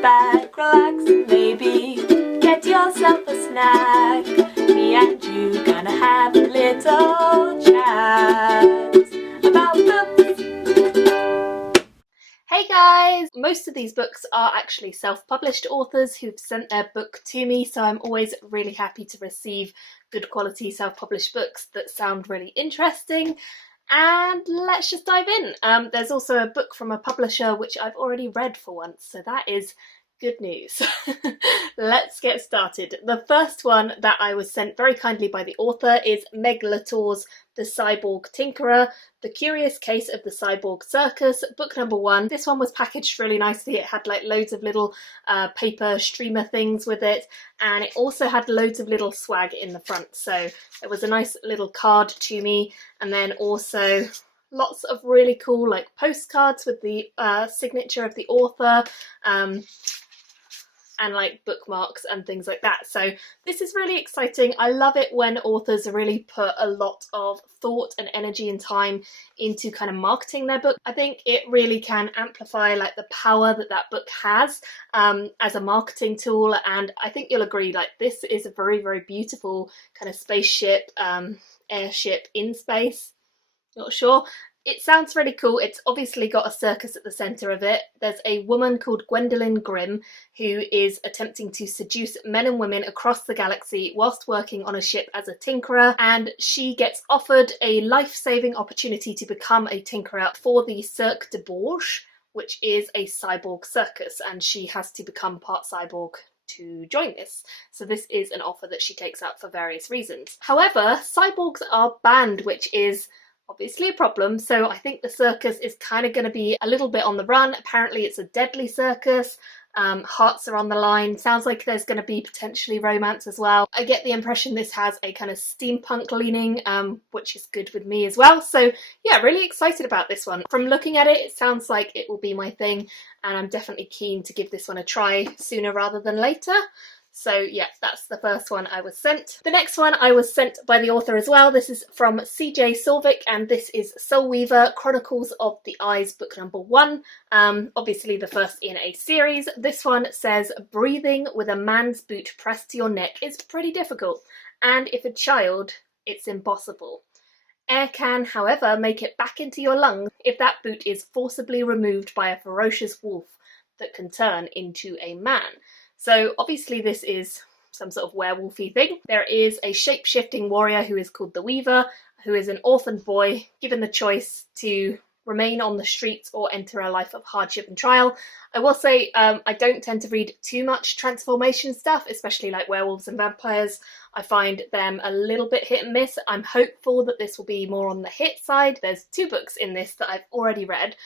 back, relax, and maybe get yourself a snack. Me and you gonna have a little chat about books. Hey guys! Most of these books are actually self-published authors who've sent their book to me, so I'm always really happy to receive good quality self-published books that sound really interesting. And let's just dive in. There's also a book from a publisher which I've already read for once, so that is good news. Let's get started. The first one that I was sent very kindly by the author is Meg Latour's The Cyborg Tinkerer, The Curious Case of the Cyborg Circus, book number 1. This one was packaged really nicely. It had like loads of little paper streamer things with it, and it also had loads of little swag in the front. So it was a nice little card to me, and then also lots of really cool like postcards with the signature of the author, and like bookmarks and things like that. So this is really exciting. I love it when authors really put a lot of thought and energy and time into kind of marketing their book. I think it really can amplify like the power that that book has as a marketing tool, and I think you'll agree, like this is a very, very beautiful kind of spaceship, airship in space. Not sure. It sounds really cool. It's obviously got a circus at the centre of it. There's a woman called Gwendolyn Grimm who is attempting to seduce men and women across the galaxy whilst working on a ship as a tinkerer, and she gets offered a life-saving opportunity to become a tinkerer for the Cirque de Bourges, which is a cyborg circus, and she has to become part cyborg to join this. So this is an offer that she takes up for various reasons. However, cyborgs are banned, which is obviously a problem, so I think the circus is kind of going to be a little bit on the run. Apparently it's a deadly circus, hearts are on the line, sounds like there's going to be potentially romance as well. I get the impression this has a kind of steampunk leaning, which is good with me as well, so yeah, really excited about this one. From looking at it, it sounds like it will be my thing, and I'm definitely keen to give this one a try sooner rather than later. So yeah, that's the first one I was sent. The next one I was sent by the author as well. This is from CJ Solvik, and this is Soul Weaver, Chronicles of the Eyes, book number 1. Obviously the first in a series. This one says, breathing with a man's boot pressed to your neck is pretty difficult, and if a child, it's impossible. Air can, however, make it back into your lungs if that boot is forcibly removed by a ferocious wolf that can turn into a man. So obviously this is some sort of werewolfy thing. There is a shape-shifting warrior who is called the Weaver, who is an orphaned boy given the choice to remain on the streets or enter a life of hardship and trial. I will say I don't tend to read too much transformation stuff, especially like werewolves and vampires. I find them a little bit hit and miss. I'm hopeful that this will be more on the hit side. There's 2 books in this that I've already read.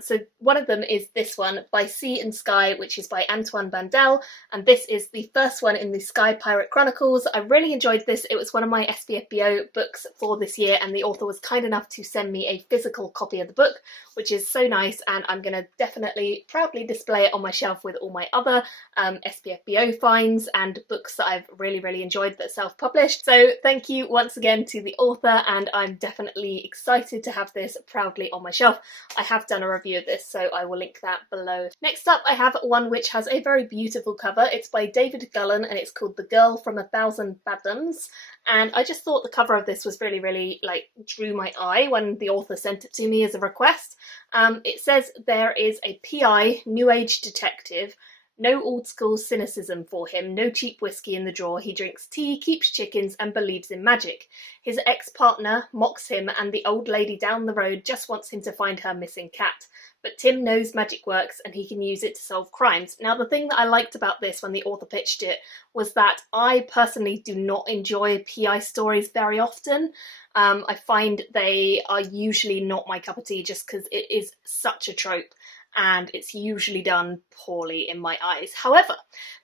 So one of them is this one, By Sea and Sky, which is by Antoine Bandel, and this is the first one in the Sky Pirate Chronicles. I really enjoyed this. It was one of my SFF books for this year, and the author was kind enough to send me a physical copy of the book, which is so nice, and I'm going to definitely proudly display it on my shelf with all my other SFF finds and books that I've really, really enjoyed that self-published. So thank you once again to the author, and I'm definitely excited to have this proudly on my shelf. I have done a review of this, so I will link that below. Next up I have one which has a very beautiful cover. It's by David Gullen and it's called The Girl from a Thousand Fathoms, and I just thought the cover of this was really, really like drew my eye when the author sent it to me as a request. It says there is a PI, new age detective. No old school cynicism for him, no cheap whiskey in the drawer. He drinks tea, keeps chickens and believes in magic. His ex-partner mocks him, and the old lady down the road just wants him to find her missing cat. But Tim knows magic works and he can use it to solve crimes. Now the thing that I liked about this when the author pitched it was that I personally do not enjoy PI stories very often. I find they are usually not my cup of tea just because it is such a trope, and it's usually done poorly in my eyes. However,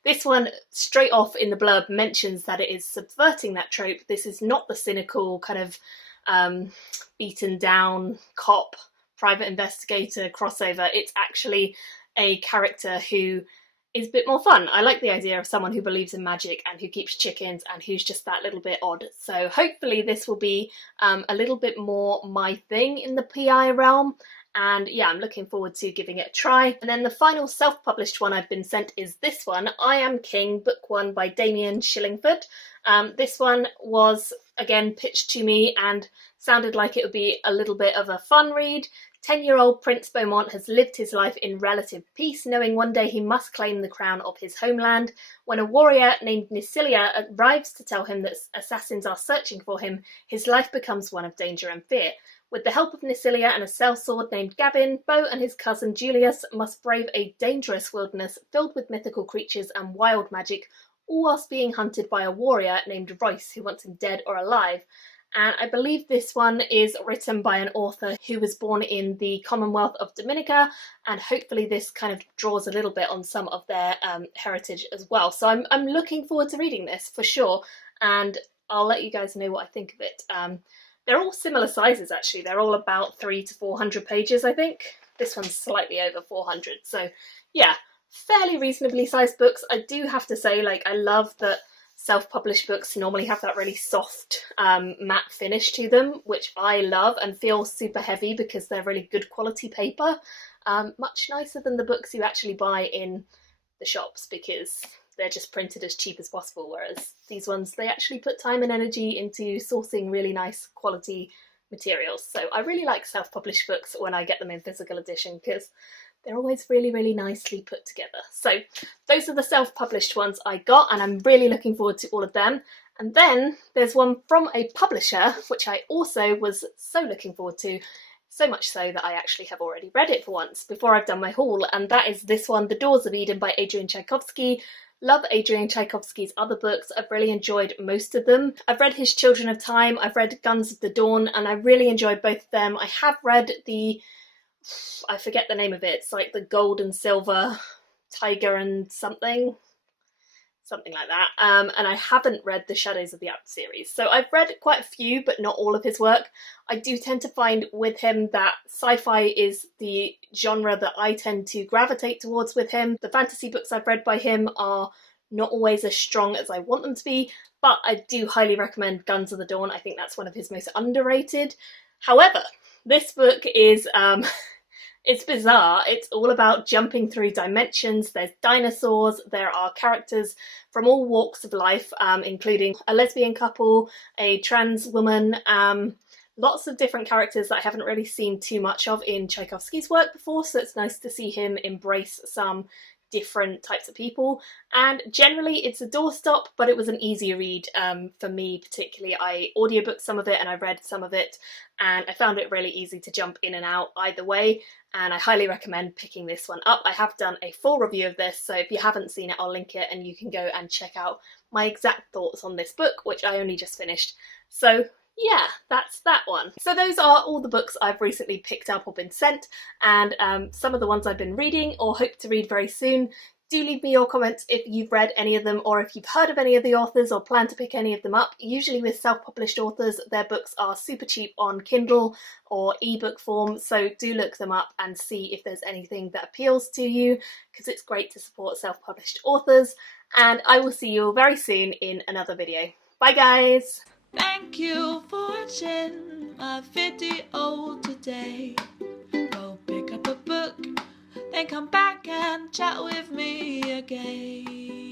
this one straight off in the blurb mentions that it is subverting that trope. This is not the cynical kind of beaten down cop, private investigator crossover. It's actually a character who is a bit more fun. I like the idea of someone who believes in magic and who keeps chickens and who's just that little bit odd. So hopefully this will be a little bit more my thing in the PI realm. and yeah, I'm looking forward to giving it a try. And then the final self-published one I've been sent is this one, I Am King, book 1 by Damien Shillingford. This one was again pitched to me and sounded like it would be a little bit of a fun read. 10-year-old Prince Beaumont has lived his life in relative peace, knowing one day he must claim the crown of his homeland. When a warrior named Nisilia arrives to tell him that assassins are searching for him, his life becomes one of danger and fear. With the help of Nisilia and a sellsword named Gavin, Beau and his cousin Julius must brave a dangerous wilderness filled with mythical creatures and wild magic, all whilst being hunted by a warrior named Royce who wants him dead or alive. And I believe this one is written by an author who was born in the Commonwealth of Dominica, and hopefully this kind of draws a little bit on some of their heritage as well. So I'm looking forward to reading this for sure, and I'll let you guys know what I think of it. They're all similar sizes actually, they're all about 300 to 400 pages I think. This one's slightly over 400, so yeah, fairly reasonably sized books. I do have to say, like, I love that self-published books normally have that really soft matte finish to them, which I love and feel super heavy because they're really good quality paper. Much nicer than the books you actually buy in the shops because they're just printed as cheap as possible, whereas these ones, they actually put time and energy into sourcing really nice quality materials. So I really like self-published books when I get them in physical edition because they're always really, really nicely put together. So those are the self-published ones I got, and I'm really looking forward to all of them. And then there's one from a publisher, which I also was so looking forward to, so much so that I actually have already read it for once before I've done my haul, and that is this one, The Doors of Eden by Adrian Tchaikovsky. Love Adrian Tchaikovsky's other books. I've really enjoyed most of them. I've read his Children of Time, I've read Guns of the Dawn, and I really enjoyed both of them. I have read I forget the name of it, it's like the Gold and Silver Tiger and something like that, and I haven't read the Shadows of the Apt series. So I've read quite a few, but not all of his work. I do tend to find with him that sci-fi is the genre that I tend to gravitate towards with him. The fantasy books I've read by him are not always as strong as I want them to be, but I do highly recommend Guns of the Dawn. I think that's one of his most underrated. However, this book is it's bizarre. It's all about jumping through dimensions. There's dinosaurs, there are characters from all walks of life, including a lesbian couple, a trans woman, lots of different characters that I haven't really seen too much of in Tchaikovsky's work before, so it's nice to see him embrace some different types of people. And generally it's a doorstop, but it was an easy read for me particularly. I audiobooked some of it and I read some of it, and I found it really easy to jump in and out either way, and I highly recommend picking this one up. I have done a full review of this, so if you haven't seen it, I'll link it and you can go and check out my exact thoughts on this book, which I only just finished. So yeah, that's that one. So those are all the books I've recently picked up or been sent, and some of the ones I've been reading or hope to read very soon. Do leave me your comments if you've read any of them, or if you've heard of any of the authors or plan to pick any of them up. Usually with self-published authors, their books are super cheap on Kindle or ebook form, so do look them up and see if there's anything that appeals to you, because it's great to support self-published authors. And I will see you all very soon in another video. Bye guys! Thank you for watching my video today. Go pick up a book, then come back and chat with me again.